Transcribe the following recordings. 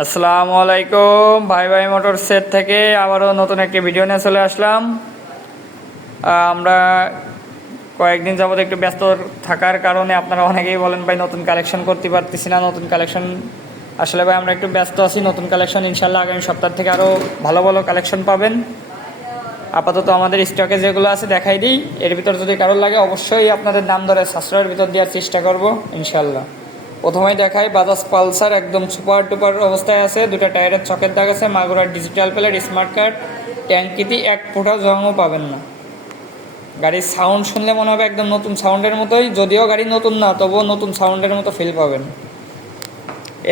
আসসালামু আলাইকুম ভাই ভাই মোটর সেট থেকে আবারও নতুন একটি ভিডিও নিয়ে চলে আসলাম। আমরা কয়েকদিন যাবত একটু ব্যস্ত থাকার কারণে আপনারা অনেকেই বলেন ভাই নতুন কালেকশন করতে পারতেছি না। নতুন কালেকশন আসলে ভাই আমরা একটু ব্যস্ত আছি। নতুন কালেকশন ইনশাল্লাহ আগামী সপ্তাহ থেকে আরও ভালো ভালো কালেকশন পাবেন। আপাতত আমাদের স্টকে যেগুলো আছে দেখাই দিই, এর ভিতর যদি কারোর লাগে অবশ্যই আপনাদের নাম ধরে সাশ্রয়ের ভিতর দেওয়ার চেষ্টা করব ইনশাল্লাহ। প্রথমেই দেখাই বাজাজ পালসার, একদম সুপার টুপার অবস্থায় আছে। দুটো টায়ারের চকের দাগ আছে, মাগুরার ডিজিটাল প্লেট, স্মার্ট কার্ড, ট্যাঙ্কিতে এক ফোঁটা জংও পাবেন না। গাড়ির সাউন্ড শুনলে মনে হবে একদম নতুন সাউন্ডের মতোই, যদিও গাড়ি নতুন না তবুও নতুন সাউন্ডের মতো ফিল পাবেন।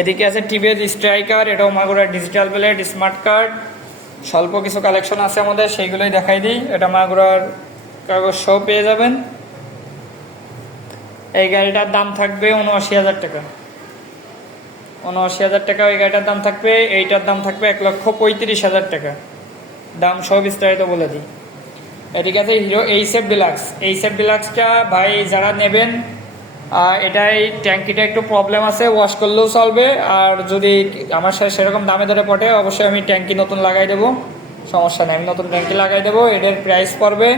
এদিকে আছে টিভিএস স্ট্রাইকার, এটাও মাগুরার ডিজিটাল প্লেট, স্মার্ট কার্ড। স্বল্প কিছু কালেকশন আছে আমাদের, সেইগুলোই দেখাই দিই। এটা মাগুরার কাগজ সহ পেয়ে যাবেন। এই গাড়িটার দাম থাকবে ৭৯,০০০ টাকা। ৭৯,০০০ টাকা এই গাড়িটার দাম থাকবে। এইটার দাম থাকবে ১,৩৫,০০০ টাকা। দাম সব বিস্তারিত বলে দিই। এদিকে আছে হিরো এইচএফ ডিলাক্স। এইচএফ ডিলাক্সটা ভাই যারা নেবেন, এটাই ট্যাঙ্কিটা একটু প্রবলেম আছে, ওয়াশ করলেও চলবে। আর যদি আমার সাথে সেরকম দামে ধরে পড়ে অবশ্যই আমি ট্যাঙ্কি নতুন লাগাই দেবো, সমস্যা নেই, আমি নতুন ট্যাঙ্কি লাগাই দেবো। এটার প্রাইস পড়বে,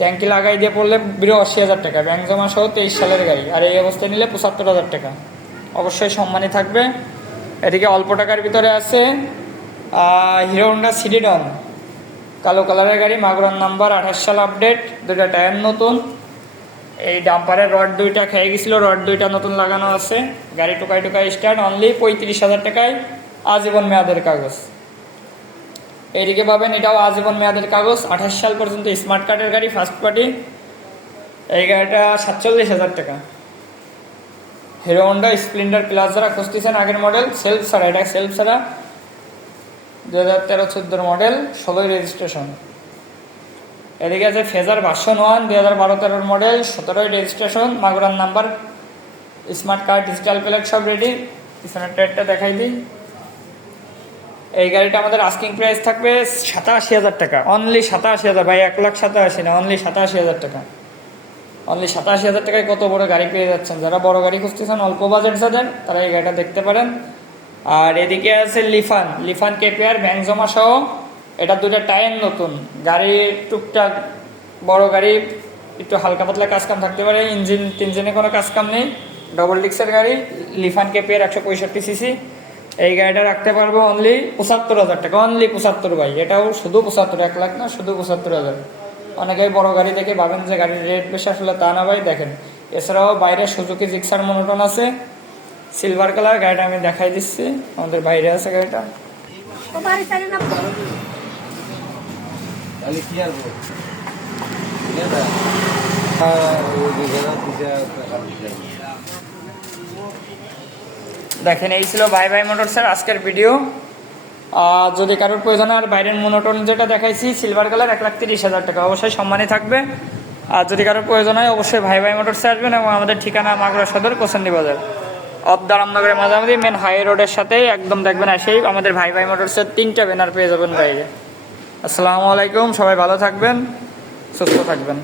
ট্যাঙ্কি লাগাই দিয়ে পড়লে ৮২,০০০ টাকা, ব্যাংক জমা সহ ২৩ সালের গাড়ি। আর এই অবস্থায় নিলে ৭৫,০০০ টাকা, অবশ্যই সম্মানই থাকবে। এদিকে অল্প টাকার ভিতরে আছে হিরো হন্ডা সিডি ডন, কালো কালারের গাড়ি, মাগুরার নাম্বার, ২৮ সাল আপডেট, দুটা টায়ার নতুন। এই ডাম্পারের রড দুইটা খেয়ে গেছিলো, রড দুইটা নতুন লাগানো আছে। গাড়ি টোকাই টোকাই স্টার্ট, অনলি ৩৫,০০০ টাকায়, আজীবন মেয়াদের কাগজ। এইদিকে পাবেন এটাও আজীবন মেয়াদের কাগজ, ২৮ সাল পর্যন্ত, স্মার্ট কার্ডের গাড়ি, ফার্স্ট পার্টি। এই গাড়িটা ৪৭,০০০ টাকা। হিরো হন্ডা স্প্লেন্ডার প্লাস যারা খুঁজতেছেন, আগের মডেল, সেলফ ছাড়া, এটা সেলফ ছাড়া, ২০১৩-১৪ মডেল, ১৬ই রেজিস্ট্রেশন। এদিকে আছে ফেজার ভার্সন 1, ২০১২-১৩ মডেল, ১৭ই রেজিস্ট্রেশন, মাগুরার number, smart card, digital plate সব রেডি। পিছনের টায়ারটা দেখাই দিই। এই গাড়িটা আমাদের আস্কিং প্রাইস থাকবে ৮৭,০০০ টাকা, অনলি ৮৭,০০০। ভাই ১,৮৭,০০০ না, অনলি ৮৭,০০০ টাকা। অনলি ৮৭,০০০ টাকায় কত বড় গাড়ি পেয়ে যাচ্ছেন। যারা বড় গাড়ি খুঁজতেছেন, অল্প বাজেট যাদের, তারা এই গাড়িটা দেখতে পারেন। আর এদিকে আছে লিফান কেপিআর, ব্যাংক জমা সহ। এটা দুটো টায়ার নতুন। গাড়ির টুকটাক বড় গাড়ি একটু হালকা পাতলা কাজকাম থাকতে পারে, ইঞ্জিনে কোনো কাজকাম নেই। ডবল ডিক্সের গাড়ি, লিফান কেপিআর, ১৬৫ সিসি। এই গাড়িটা রাখতে পারবো অনলি ৭৫,০০০ টাকা, অনলি ৭৫ ভাই। এটাও শুধু ৭৫, ১,০০,০০০ না, শুধু ৭৫,০০০। অনেকেই বড় গাড়ি দেখে ভাবেন যে গাড়ির রেট বেশি, আসলে তা না ভাই। দেখেন, এছাড়াও বাইরে সুজুকি জিক্সার মনোটন আছে, সিলভার কালার। গাড়িটা আমি দেখাই দিচ্ছি, আমাদের বাইরে আছে গাড়িটা। দেখেন, এই ছিল ভাই ভাই মোটরসের আজকের ভিডিও। যদি কারোর প্রয়োজন হয়, আর বাইরের মনোটন যেটা দেখাইছি সিলভার কালার, ১,৩০,০০০ টাকা, অবশ্যই সম্মানই থাকবে। আর যদি কারোর প্রয়োজন হয় অবশ্যই ভাই ভাই মোটরসে আসবেন। এবং আমাদের ঠিকানা মাগুরা সদর, কোসন্দি বাজার, অফ দারামনগরের মাঝামাঝি, মেন হাই রোডের সাথেই একদম দেখবেন আসেই আমাদের ভাই ভাই মোটরসের 3টা ব্যানার পেয়ে যাবেন বাইরে। আসসালামু আলাইকুম, সবাই ভালো থাকবেন, সুস্থ থাকবেন।